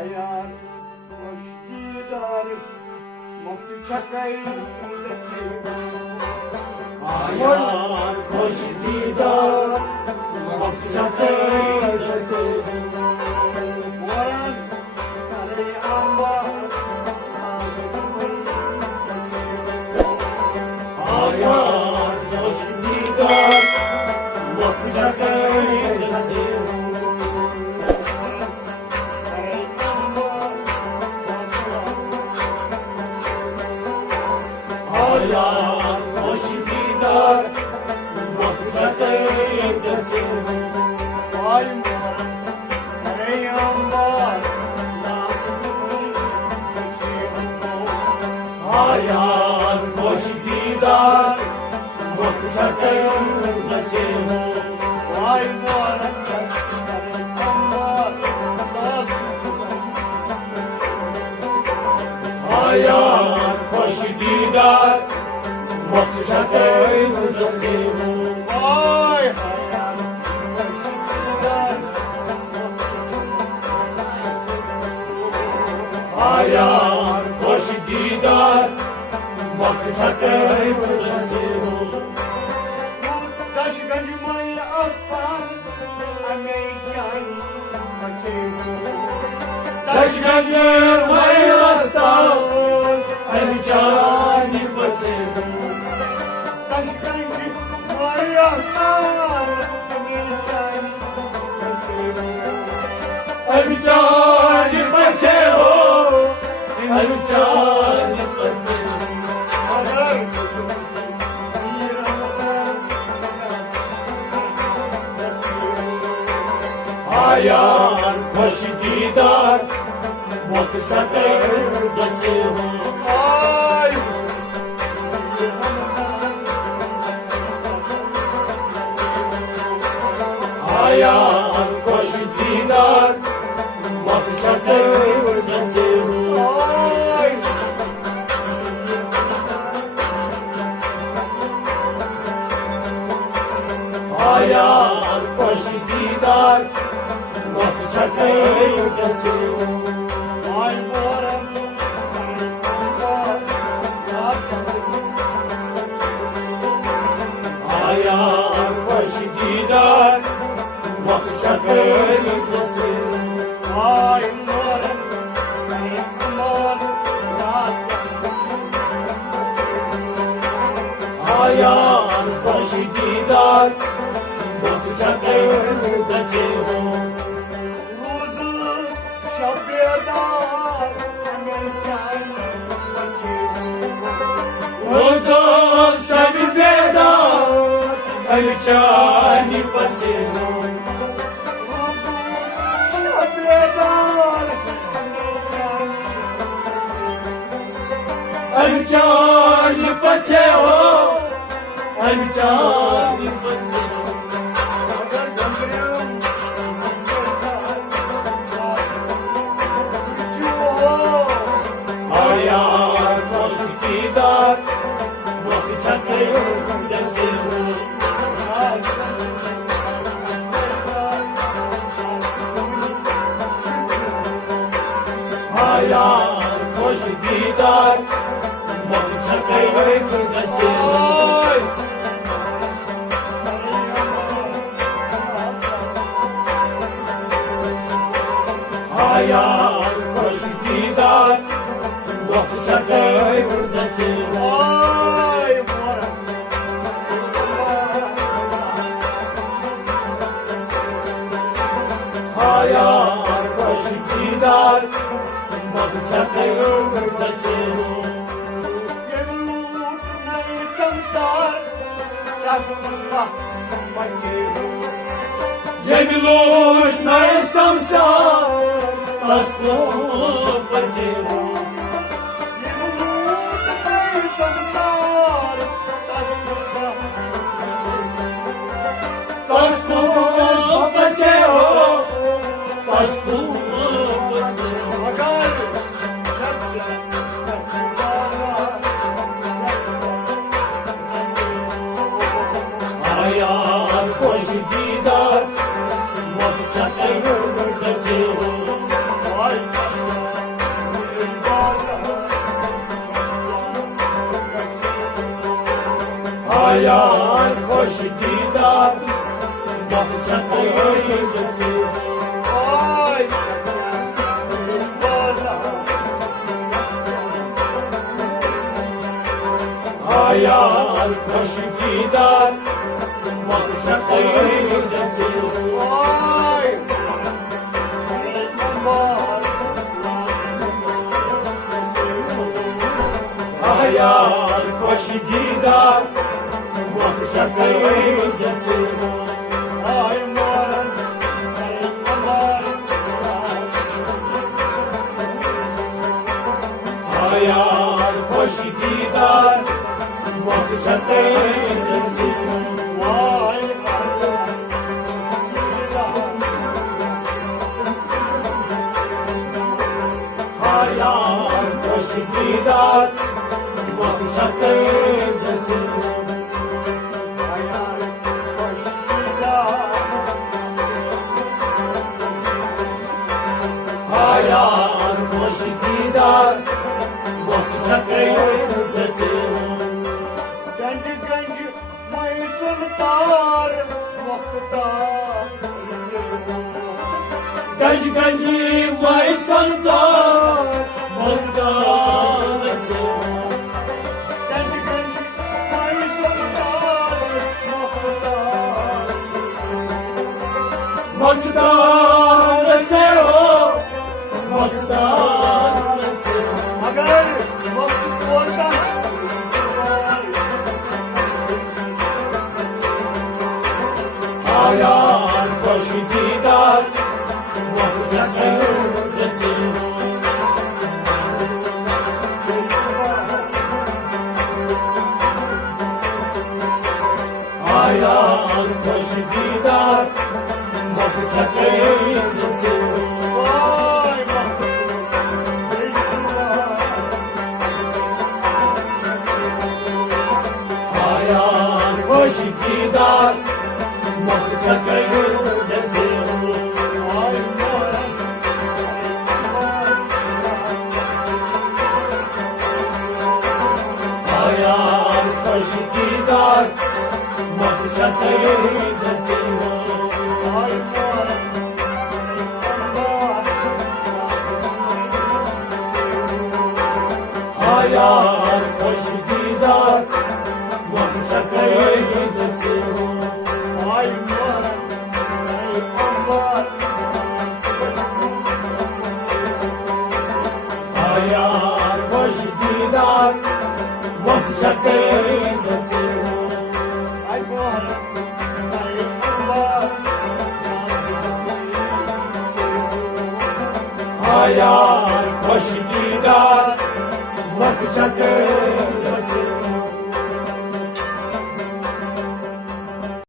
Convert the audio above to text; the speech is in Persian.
hayat hoş gider, mutlu çakayım hayat hoş gider, mutlu çakayım Varan kare amba hayat hoş gider, mutlu çakayım hayat hoş gider, mutlu çakayım Vay kare amba hayat hoş gider, mutlu çakayım Vay varan kare amba hayat hoş gider, mutlu çakayım Vay hayat hayat hoş gider, mutlu çakayım Taş gacmayı aslan Amerikan Taşkanım hayastan, hem cani basın. Taş gacmayı aslan Amerikan Hem cani basın, hem cani basın. Agar bir Hayat hoş gider, mutlu çakayım Ay hayat hoş gider, mutlu çakayım ay hayat hoş gider, mutlu çakayım ay varan hayat hoş gider, mutlu çakayım ay varan hayat hoş gider, mutlu çakayım Luzuz şapyadar Amerikan Oğuzhan şabir bedar, hem cani basın. şapyadar Hem cani basın, hem cani basın. Agar göndereyim Hayat hoş gider, mutlu çakayım hayat hoş gider, mutlu çakayım Ay hayat hoş gider, mutlu çakayım ay varan hayat hoş gider, mutlu çakayım Yemut nay samsar Yasmızla Makiru Yemilut nay samsar, taslı paçeru. Yemut nay samsar Yasmızla Taslı paçeru, taslı paçeru. Agar Hayat hoş gider, mutlu çakayım Ay آیان خوش دیدار مخشقی جسی آی بالا آیان خوش دیدار مخشقی جسی آی بار آیان خوش دیدار مخشقی جسی آی مارن بار آیان خوش دیدار مخشقی جسی وای آیان خوش دیدار مخشقی جسی آیان خوش دیدار مخشقی جسی گنج گنج مای سلطان مختار گنج گنجی مای سلطان مختار گنج گنج مای سلطان مختار مختار اگر وقت بولتا آیان خوش دیدار مخشقی جسی آیان خوش دیدار مخشقی جسی وای آیان خوش دیدار مخشقی جسی آیان خوش دیدار مخشقی جسی آیان خوش دیدار مخشقی جسی آیان خوش دیدار مخشقی جسی آیان خوش دیدار مخشقی